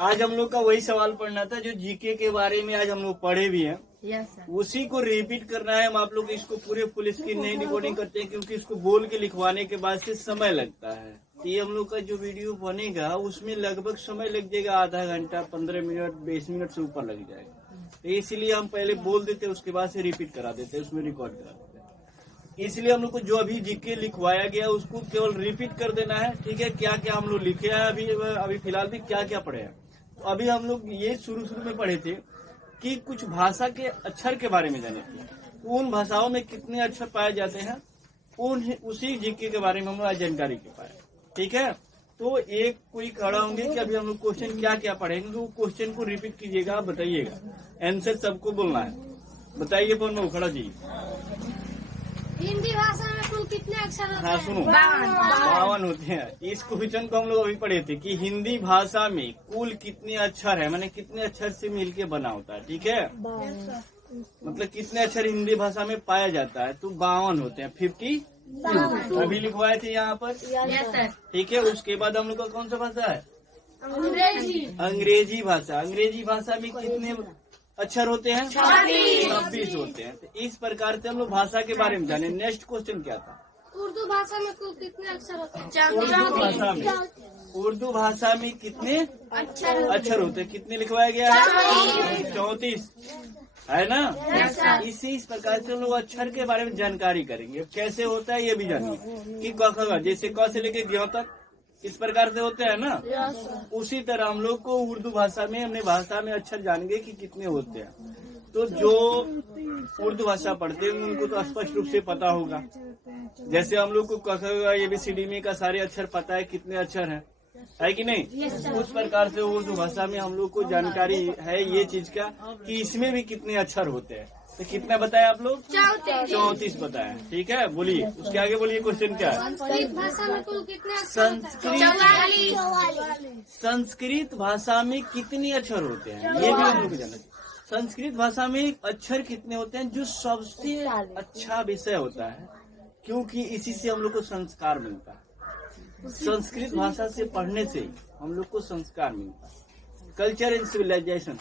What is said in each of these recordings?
आज हम लोग का वही सवाल पढ़ना था जो जीके के बारे में आज हम लोग पढ़े भी हैं। Yes sir. उसी को रिपीट करना है। हम आप लोग इसको पूरे फुल स्क्रीन नहीं रिकॉर्डिंग करते हैं क्योंकि इसको बोल के लिखवाने के बाद से समय लगता है। ये हम लोग का जो वीडियो बनेगा उसमें लगभग समय लग जाएगा आधा घंटा, 15 मिनट, 20 मिनट से ऊपर लग जाएगा। तो इसीलिए हम पहले बोल देते हैं, उसके बाद से रिपीट करा देते हैं, उसमें रिकॉर्ड करा देते हैं। इसलिए हम लोग को जो अभी जीके लिखवाया गया उसको केवल रिपीट कर देना है। ठीक है, क्या क्या हम लोग लिखे हैं अभी फिलहाल भी क्या क्या पढ़े हैं। तो अभी हम लोग ये शुरू में पढ़े थे कि कुछ भाषा के अक्षर के बारे में जाने थे। उन भाषाओं में कितने अक्षर पाए जाते हैं उसी जीके के बारे में हम लोग आज जानकारी के पाए। ठीक है, तो एक कोई खड़ा होंगे कि अभी हम लोग क्वेश्चन क्या क्या पढ़ेंगे, तो क्वेश्चन को रिपीट कीजिएगा, आप बताइएगा। आंसर सबको बोलना है। बताइए कौन में खड़ा जी। हिंदी भाषा में कुल कितने अक्षर होते हैं? हाँ सुनो, 52 होते हैं। इस क्वेश्चन को हम लोग अभी पढ़े थे कि हिंदी भाषा में कुल कितने अक्षर है, माने कितने अक्षर से मिलके बना होता है। ठीक है, मतलब कितने अक्षर हिंदी भाषा में पाया जाता है, तो 52 होते हैं, 52 अभी लिखवाए थे यहाँ पर। Yes sir. ठीक है, उसके बाद हम लोग का कौन सा भाषा है? अंग्रेजी। अंग्रेजी भाषा। अंग्रेजी भाषा में कितने अक्षर होते हैं? 26 होते हैं। तो इस प्रकार से हम लोग भाषा के बारे में जाने। नेक्स्ट क्वेश्चन क्या था? उर्दू भाषा में कुल कितने अक्षर होते हैं? उर्दू भाषा में कितने अक्षर होते हैं? कितने लिखवाया गया है? 34 है ना। इस प्रकार से हम लोग अक्षर के बारे में जानकारी करेंगे। कैसे होता है ये भी जानिए कि क ख ग, जैसे क से लेके ग तक इस प्रकार से होते हैं ना। उसी तरह हम लोग को उर्दू भाषा में अपने भाषा में अक्षर जानेंगे कि कितने होते हैं। तो जो उर्दू भाषा पढ़ते हैं उनको तो स्पष्ट रूप से पता होगा। जैसे हम लोग को क ख ग ABCD में का सारे अक्षर पता है कितने अक्षर है कि नहीं। उस प्रकार से उर्दू भाषा में हम लोग को जानकारी है ये चीज का कि इसमें भी कितने अक्षर होते हैं। तो कितना बताया आप लोग? 34 बताया। ठीक है, बोलिए उसके आगे बोलिए। क्वेश्चन क्या है? संस्कृत भाषा में कुल कितने अक्षर होते हैं? संस्कृत भाषा में कितने अक्षर होते हैं ये भी हम लोग जानना चाहिए। संस्कृत भाषा में अक्षर कितने होते हैं, जो सबसे अच्छा विषय होता है, क्योंकि इसी से हम लोग को संस्कार मिलता है। संस्कृत भाषा से पढ़ने से हम लोग को संस्कार मिलता है। कल्चर एंड सिविलाइजेशन,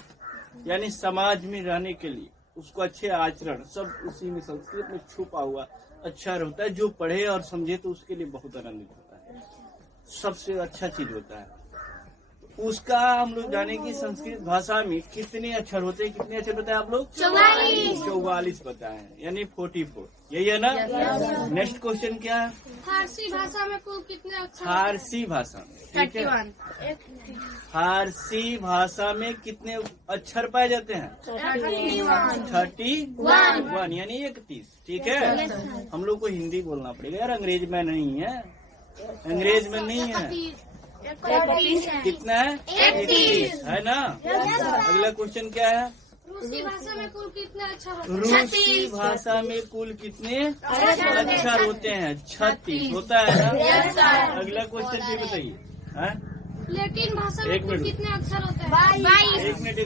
यानी समाज में रहने के लिए उसको अच्छे आचरण सब उसी में संस्कृत में छुपा हुआ अक्षर होता है। जो पढ़े और समझे तो उसके लिए बहुत आनंदित होता है, सबसे अच्छा चीज होता है। उसका हम लोग जाने की संस्कृत भाषा में कितने अक्षर होते हैं। कितने अक्षर बताए आप लोग? 44 बताए, यानी 44। यही है ना। नेक्स्ट क्वेश्चन क्या है? फारसी भाषा में कुल कितने अक्षर? फारसी भाषा में, ठीक है, फारसी भाषा में कितने अक्षर पाए जाते हैं? 31, यानी 31। ठीक है, हम लोग को हिंदी बोलना पड़ेगा यार, अंग्रेज में नहीं है, अंग्रेज में नहीं है। कितना है? 31 है ना। अगला क्वेश्चन क्या है? रूसी भाषा में कुल कितने अक्षर होते हैं? रूसी भाषा में कुल कितने अक्षर होते हैं? 36 होता है ना। अगला क्वेश्चन फिर बताइए। लैटिन भाषा में एक कुल मिनट। कितने अक्षर होते हैं? 1 मिनट।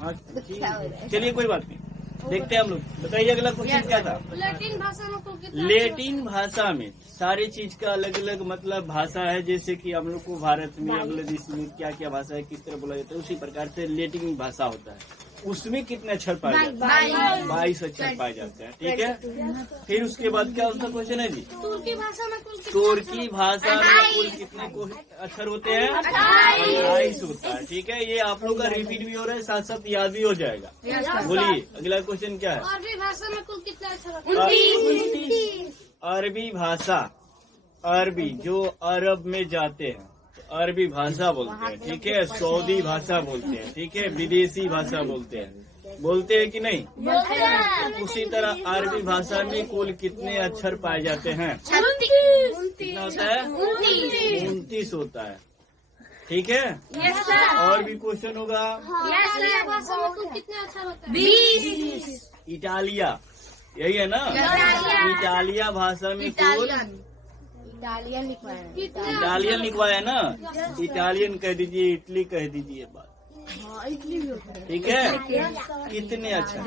हाँ ठीक है, चलिए कोई बात नहीं, देखते हैं हम लोग। बताइए अगला क्वेश्चन क्या था? लैटिन भाषा में कुल कितने? लैटिन भाषा में सारी चीज का अलग अलग मतलब भाषा है। जैसे कि हम लोग को भारत में अगले देश में क्या क्या भाषा है, किस तरह बोला जाता है, उसी प्रकार से लैटिन भाषा होता है। उसमें कितने अक्षर पाए जाते हैं? 22 अक्षर पाए जाते हैं। ठीक है, फिर उसके बाद क्या उसका क्वेश्चन है जी? तुर्की भाषा में कुल कितने? तुर्की भाषा में कुल कितने अक्षर होते हैं? 28 होता है। ठीक है, ये आप लोग का रिपीट भी हो रहा है, साथ साथ याद भी हो जाएगा। बोलिए अगला क्वेश्चन क्या है? अरबी भाषा में कुल कितने अक्षर होते हैं? 29। अरबी भाषा, अरबी जो अरब में जाते हैं अरबी भाषा बोलते हैं। ठीक है, सऊदी भाषा बोलते हैं। ठीक है, विदेशी भाषा बोलते हैं कि नहीं? उसी तरह अरबी भाषा में कुल कितने अक्षर पाए जाते हैं? कितना होता है? 29 होता है। ठीक है, और भी क्वेश्चन होगा। इटालिया भाषा में कुल कितने अक्षर होते हैं? 20। इटालिया, यही है ना। इटालिया भाषा में कुल इटालियन लिखवाया है। इटालियन लिखवाया है ना। इटालियन कह दीजिए, इटली कह दीजिए, बात इटली भी होता है। ठीक है। कितने अच्छा?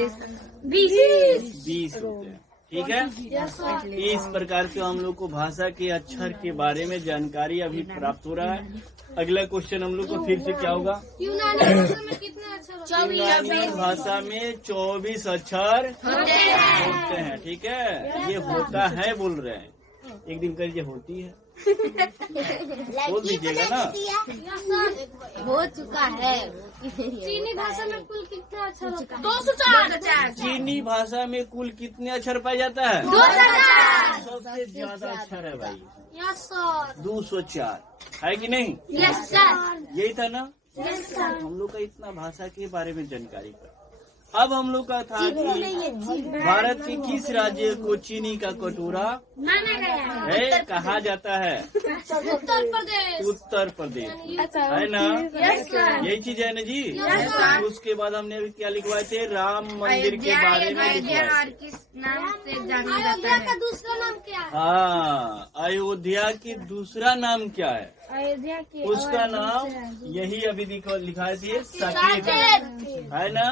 20 20 होते हैं। ठीक है। इस प्रकार से हम लोग को भाषा के अक्षर के बारे में जानकारी अभी प्राप्त हो रहा है। अगला क्वेश्चन हम लोग को फिर से क्या होगा? यूनानी भाषा में कितने अक्षर यूनानी भाषा में 24 अक्षर होते हैं। ठीक है, ये होता है बोल रहे हैं, एक दिन कर ये होती है बोल दीजिएगा ना। हो चुका है। चीनी भाषा में कुल कितने अक्षर होते हैं? 204। चीनी भाषा में कुल कितने अक्षर पाए जाता है? 2000। सबसे ज्यादा अक्षर है भाई, यस सर। 204 है कि नहीं? Yes sir. यही था ना यस सर। हम लोग का इतना भाषा के बारे में जानकारी का। अब हम लोग का था कि भारत के किस राज्य को चीनी का कटोरा माना गया है कहा जाता है? उत्तर प्रदेश। उत्तर प्रदेश है ना? Yes sir. यही चीज है ना जी। Yes sir. उसके बाद हमने अभी क्या लिखवाए थे? राम मंदिर के बारे में लिखवाए और थे। किस नाम से जाना अयोध्या का दूसरा नाम क्या है? हाँ, अयोध्या की दूसरा नाम क्या है? अयोध्या की उसका नाम यही अभी लिखा थे, साकेत है ना?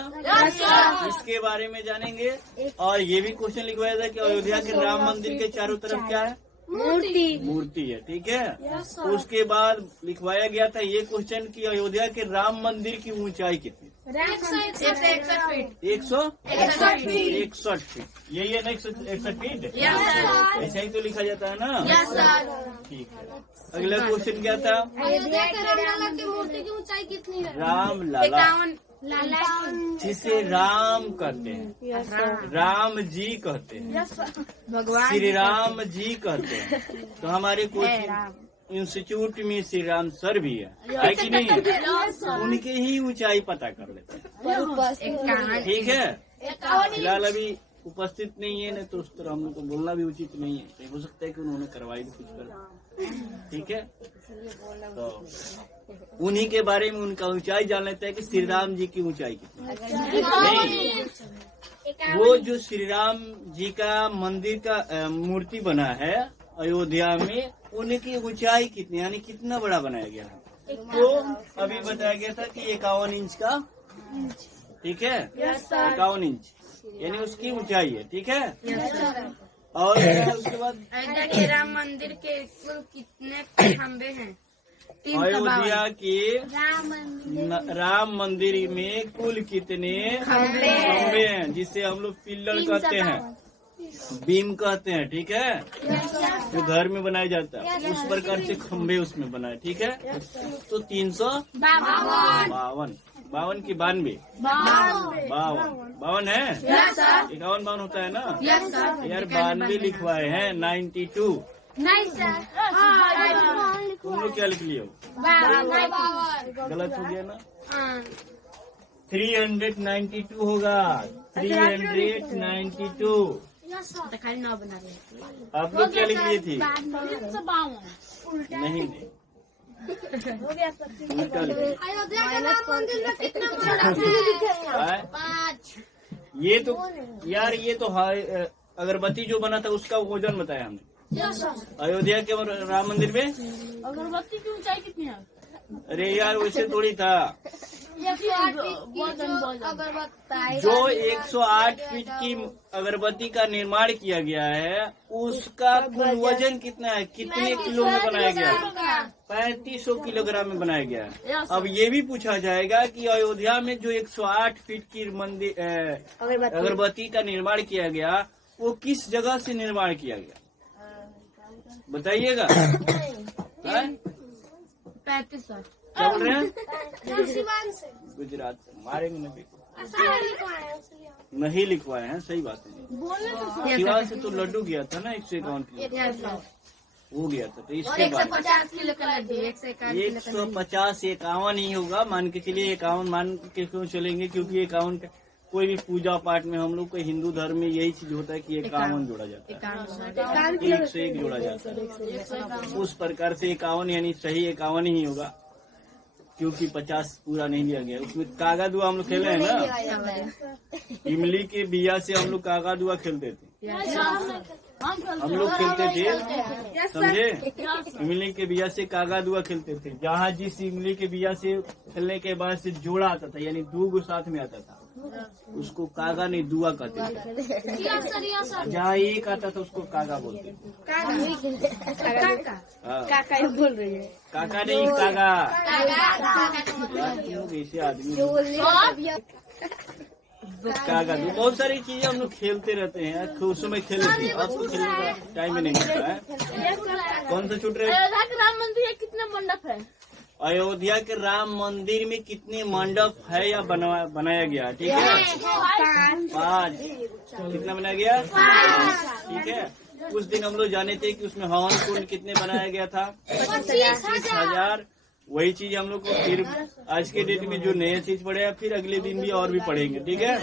इसके बारे में जानेंगे। और ये भी क्वेश्चन लिखवाया था कि अयोध्या के राम मंदिर के चारों तरफ क्या है? मूर्ति है। ठीक है। उसके बाद लिखवाया गया था ये क्वेश्चन कि अयोध्या के राम मंदिर की ऊंचाई कितनी? 161 फीट। 161 फीट। यही है ना, 161 फीट। ऐसा ही तो लिखा जाता है ना? Yes sir. ठीक है। अगला क्वेश्चन क्या था? अयोध्या के रामलला की मूर्ति की ऊंचाई कितनी है? राम लाला, 51 जिसे राम कहते हैं, राम जी कहते हैं, भगवान श्री राम जी कहते हैं। तो हमारे कोचिंग इंस्टीट्यूट में श्री राम सर भी है कि नहीं? उनके ही ऊंचाई पता कर लेते हैं। ठीक है। फिलहाल अभी उपस्थित नहीं है ना, तो उस तरह हम लोग को बोलना भी उचित नहीं है। तो हो सकता है कि उन्होंने करवाई भी कुछ कर। ठीक है, तो उन्हीं के बारे में उनका ऊंचाई जान लेते हैं कि श्री राम जी की ऊंचाई कितनी। नहीं, वो जो श्री राम जी का मंदिर का मूर्ति बना है अयोध्या में, उनकी ऊंचाई कितनी, यानी कितना बड़ा बनाया गया है? तो अभी बताया गया था कि 51 इंच का। ठीक है, 51 इंच यानी उसकी ऊंचाई है। ठीक है। और उसके बाद अयोध्या के राम मंदिर के कुल कितने खंबे हैं? अयोध्या के राम मंदिर में कुल कितने खंबे हैं, जिसे हम लोग पिल्लर कहते हैं, बीम कहते हैं। ठीक है, जो घर में बनाया जाता है, उस प्रकार से खंबे उसमें बनाए। ठीक है। तो 352 52 की 92 52 है। 51 होता है ना यार, 92 लिखवाए हैं। 92 नहीं सर। तुम लोग क्या लिख लियो? गलत हो गया ना। 392 होगा। 392। खाली 9 बना रहे। आप लोग क्या लिख लिए थे? नहीं उल्टा लिखे। अयोध्या के राम मंदिर में कितना बड़ा है? 5। ये तो यार, ये तो अगरबत्ती जो बना था उसका वजन बताया हमने। अयोध्या के राम मंदिर में अगरबत्ती की ऊंचाई कितनी है? अरे यार, वैसे थोड़ी था। 108 फीट की अगरबत्ती, जो 108 फीट की अगरबत्ती का निर्माण किया गया है, उसका कुल वजन कितना है? कितने किलो में बनाया गया है? 3500 किलोग्राम में बनाया गया है। अब ये भी पूछा जाएगा कि अयोध्या में जो 108 फीट की मंदिर अगरबत्ती का निर्माण किया गया, वो किस जगह से निर्माण किया गया? बताइएगा। 35 सर। क्या बोल रहे हैं? गुजरात से मारेंगे नहीं, से नहीं लिखवाए हैं। सही बात है। सिवान से तो लड्डू गया था ना 151 किलो, वो गया था। तो इसके बाद 150 किलो का लड्डू, 150 51 ही होगा। मान के चलिए 51 मान के क्यों चलेंगे, क्योंकि 51 का कोई भी पूजा पाठ में हम लोग को हिंदू धर्म में यही चीज होता है कि 51 जोड़ा जाता है, 101 जोड़ा जाता है। उस प्रकार से 51 यानी सही 51 ही होगा, क्योंकि 50 पूरा नहीं लिया गया। उसमें कागा दुआ हम लोग खेले हैं ना, इमली के बिया से हम लोग कागा दुआ खेलते थे। हम लोग खेलते थे, समझे? इमली के बिया से कागा दुआ खेलते थे। जहाँ जिस इमली के बिया से खेलने के बाद से जोड़ा आता था, यानी 2 साथ में आता था, उसको कागा नहीं दुआ कहते थे। जहाँ एक आता था उसको कागा बोलते थे। हाँ। काका बोल रही है। काका नहीं कागा। ऐसे आदमी कागा। तो बहुत सारी चीजें हम लोग खेलते रहते हैं। उस समय खेलते थे, अब तो खेलने का टाइम ही नहीं मिलता है। कौन सा छूट रहे? राम मंदिर में कितने मंडप है? अयोध्या के राम मंदिर में कितने मंडप है या बनाया गया? ठीक है, 5। कितना बनाया गया? 5। ठीक है। उस दिन हम लोग जाने थे कि उसमें हवन कुंड कितने बनाया गया था? 25,000। वही चीज हम लोग को फिर आज के डेट में जो नया चीज पढ़े फिर अगले दिन भी और भी पढ़ेंगे। ठीक है।